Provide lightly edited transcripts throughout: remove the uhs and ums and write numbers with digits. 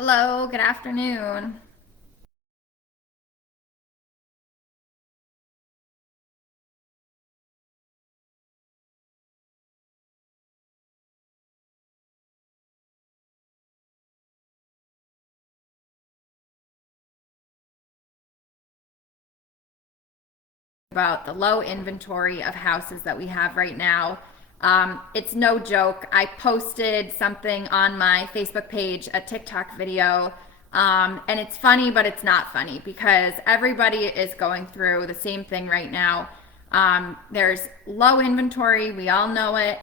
Hello, good afternoon. About the low inventory of houses that we have right now. It's no joke. I posted something on my Facebook page, a TikTok video, and it's funny, but it's not funny because everybody is going through the same thing right now. There's low inventory, we all know it,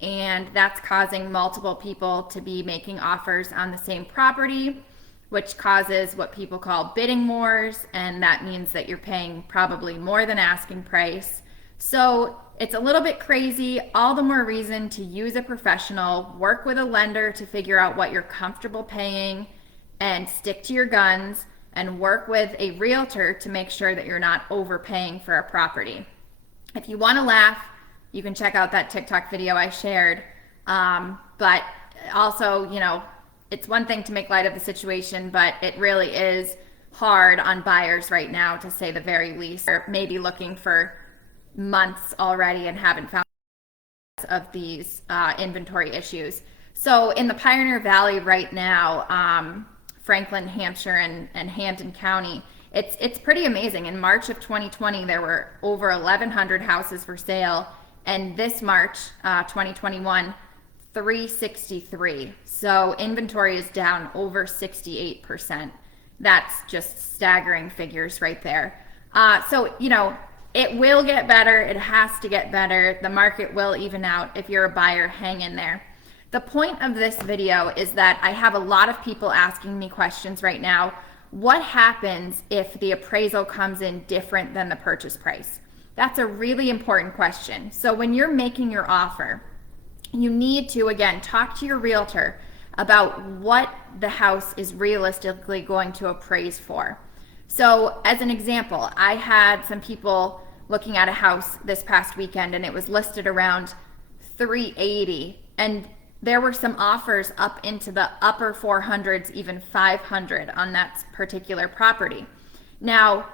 and that's causing multiple people to be making offers on the same property, which causes what people call bidding wars, and that means that you're paying probably more than asking price. So it's a little bit crazy. All the more reason to use a professional, work with a lender to figure out what you're comfortable paying, and stick to your guns, and work with a realtor to make sure that you're not overpaying for a property. If you want to laugh, you can check out that TikTok video I shared. But also, it's one thing to make light of the situation, but it really is hard on buyers right now, to say the very least. They're maybe looking for months already and haven't found of these inventory issues. So in the Pioneer Valley right now, Franklin, Hampshire, and Hampden County, it's pretty amazing. In March of 2020, there were over 1,100 houses for sale, and this March 2021, 363. So inventory is down over 68%. That's just staggering figures right there. So it will get better. It has to get better. The market will even out. If you're a buyer, hang in there. The point of this video is that I have a lot of people asking me questions right now. What happens if the appraisal comes in different than the purchase price? That's a really important question. So when you're making your offer, you need to, again, talk to your realtor about what the house is realistically going to appraise for. So as an example, I had some people looking at a house this past weekend, and it was listed around 380, and there were some offers up into the upper 400s, even 500 on that particular property. Now,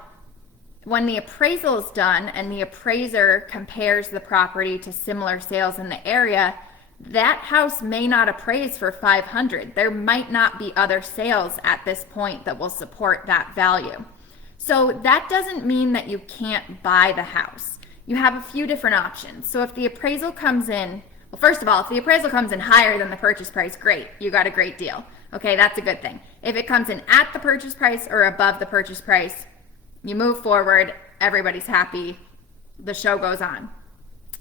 when the appraisal is done and the appraiser compares the property to similar sales in the area, that house may not appraise for 500. There might not be other sales at this point that will support that value. So that doesn't mean that you can't buy the house. You have a few different options. So if the appraisal comes in, well, first of all, if the appraisal comes in higher than the purchase price, great. You got a great deal. Okay, that's a good thing. If it comes in at the purchase price or above the purchase price, you move forward, everybody's happy, the show goes on.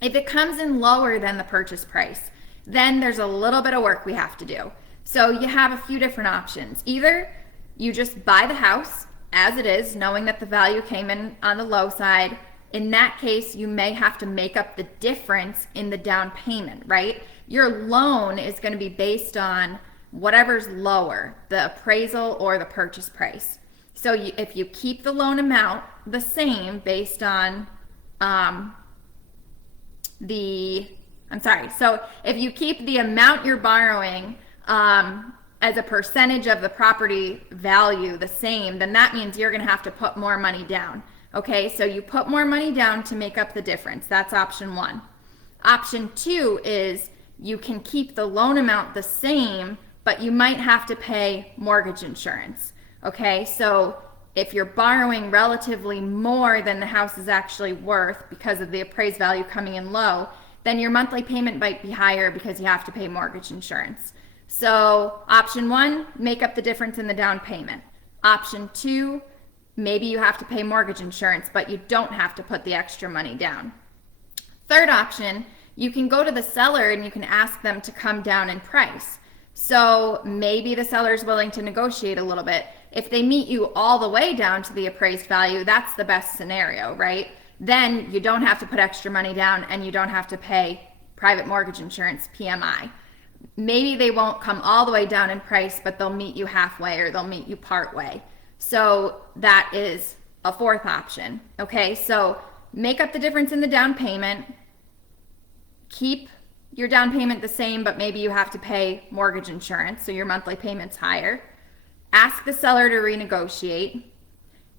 If it comes in lower than the purchase price, then there's a little bit of work we have to do. So you have a few different options. Either you just buy the house as it is, knowing that the value came in on the low side. In that case, you may have to make up the difference in the down payment, right? Your loan is going to be based on whatever's lower, the appraisal or the purchase price. So if you keep the loan amount the same based on so if you keep the amount you're borrowing as a percentage of the property value the same, then that means you're going to have to put more money down. Okay, so you put more money down to make up the difference. That's option one. Option two is you can keep the loan amount the same, but you might have to pay mortgage insurance. Okay, so if you're borrowing relatively more than the house is actually worth because of the appraised value coming in low, then your monthly payment might be higher because you have to pay mortgage insurance. So option one, make up the difference in the down payment. Option two, maybe you have to pay mortgage insurance, but you don't have to put the extra money down. Third option, you can go to the seller and you can ask them to come down in price. So maybe the seller is willing to negotiate a little bit. If they meet you all the way down to the appraised value, that's the best scenario, right? Then you don't have to put extra money down and you don't have to pay private mortgage insurance, PMI. Maybe they won't come all the way down in price, but they'll meet you halfway or they'll meet you part way. So that is a fourth option. Okay, so make up the difference in the down payment, keep your down payment the same, but maybe you have to pay mortgage insurance, so your monthly payment's higher. Ask the seller to renegotiate.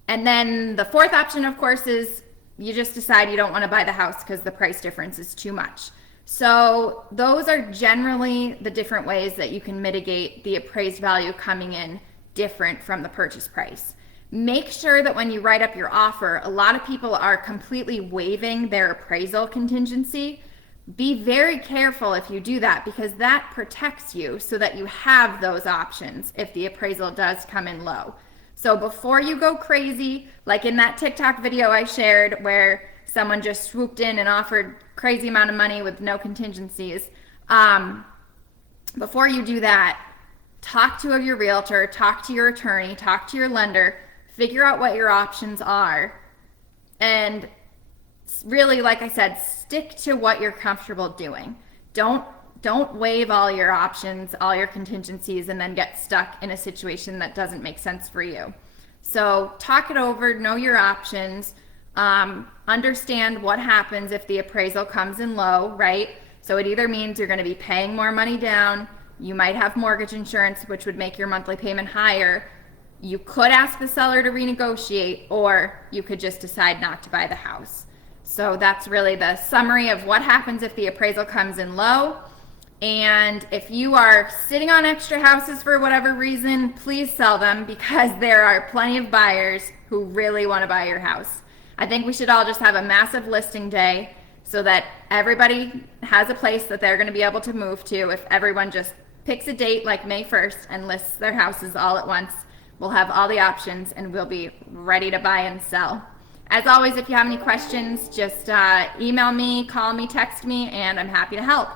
And then the fourth option, of course, is you just decide you don't want to buy the house because the price difference is too much. So those are generally the different ways that you can mitigate the appraised value coming in different from the purchase price. Make sure that when you write up your offer, a lot of people are completely waiving their appraisal contingency. Be very careful if you do that, because that protects you so that you have those options if the appraisal does come in low. So before you go crazy, like in that TikTok video I shared where someone just swooped in and offered crazy amount of money with no contingencies, before you do that, talk to your realtor, talk to your attorney, talk to your lender, figure out what your options are, and really, like I said, stick to what you're comfortable doing. Don't waive all your options, all your contingencies, and then get stuck in a situation that doesn't make sense for you. So talk it over, know your options, understand what happens if the appraisal comes in low, right? So it either means you're going to be paying more money down, you might have mortgage insurance, which would make your monthly payment higher. You could ask the seller to renegotiate, or you could just decide not to buy the house. So that's really the summary of what happens if the appraisal comes in low. And if you are sitting on extra houses for whatever reason, please sell them, because there are plenty of buyers who really want to buy your house. I think we should all just have a massive listing day so that everybody has a place that they're going to be able to move to. If everyone just picks a date like May 1st and lists their houses all at once, we'll have all the options and we'll be ready to buy and sell. As always, if you have any questions, just email me, call me, text me, and I'm happy to help.